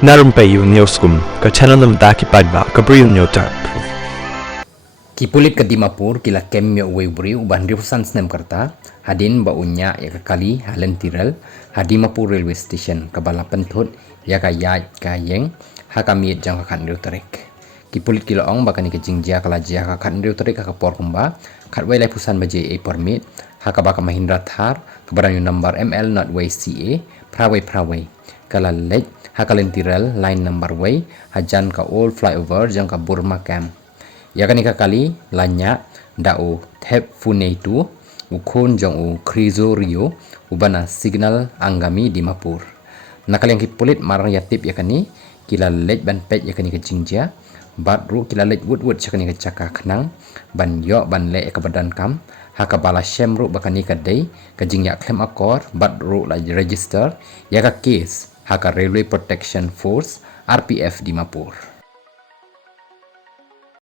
Na Rympei U ke channel nabynta paidbah ke Bri U Hynñiewtrep. Kipulit ke Dimapur kila kem myo we Bri U ban riusan Snem kerta hadin ba unya ya kali halen tirel hadimapur railway station ke bala pentut ya ka ya ka yeng ha kamiet jang ka kan riu tarik. Kipulit kila ong bakani ke jingja kala jia ka kan riu tarik ka por kumba kat wai lai pusan baje a permit ha ka baka Mahindra Thar ke baran number ML not way CA praway kala lej ha kalen tirel line number way hajan ka old flyover jang ka Burma camp. Ya kan kali lanya dao thep funeitu ukon jong u krizo rio ubana signal anggami Dimapur. Nakal yang kipulit marang yatip ya kani kila lej ban pet ya kani ke jingja baroh kila lej wood ya kani ke caka kenang ban yo ban le ke badan kam hakabala shemru bakani ke day ke jingya claim akor baroh la register ya ka case haka railway protection force RPF Dimapur.